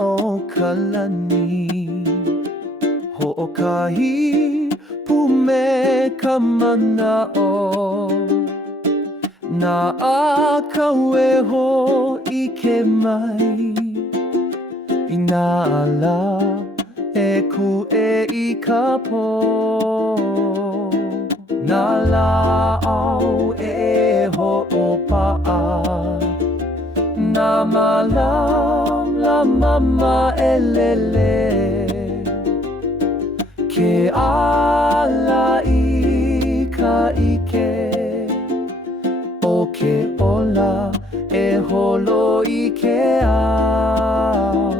o kalani Ho'okahi pume ka mana'o Na'akaweho i ke mai Ina'ala e ku'e i ka pō Nala'au e ho'opa'a Nā malam la mama e lele Ke ala i ka ike O ke ola e holo i ke ao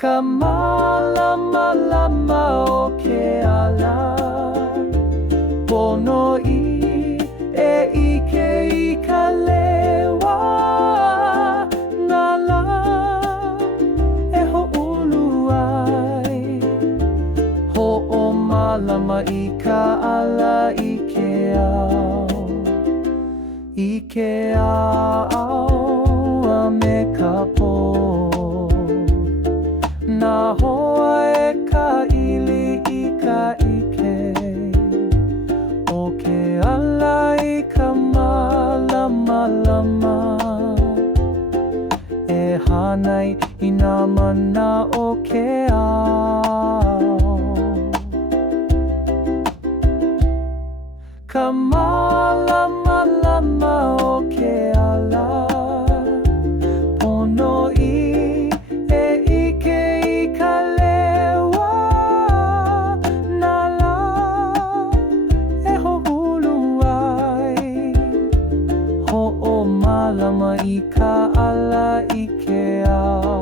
Ka malama lama o ke ala Pono i e ike i ka lewa Nala e ho'ulu ai Ho'o malama i ka ala i ke ao I ke ao a me ka pō Nā hoa e ka ili i ka ike O ke ala i ka malama lama E hanai i nā mana o ke ao Ka malama lama o ke ala Pono i e ike i ka lewa Nala e ho'ulu ai Ho'o malama i ka ala i ke ao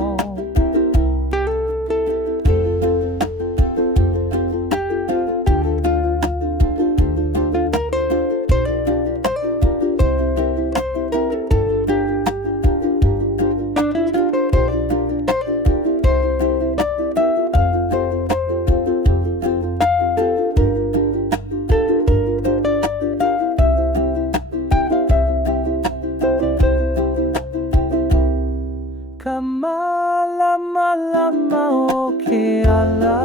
Ka malama lama o ke ala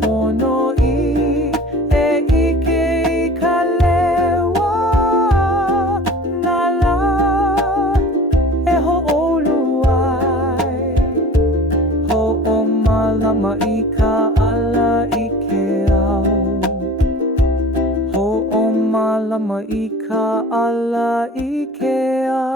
Pono i e ike i ka lewa Nala e ho'olu ai Ho'o malama i ka ala i ke ao Ho'o malama i ka ala i ke ao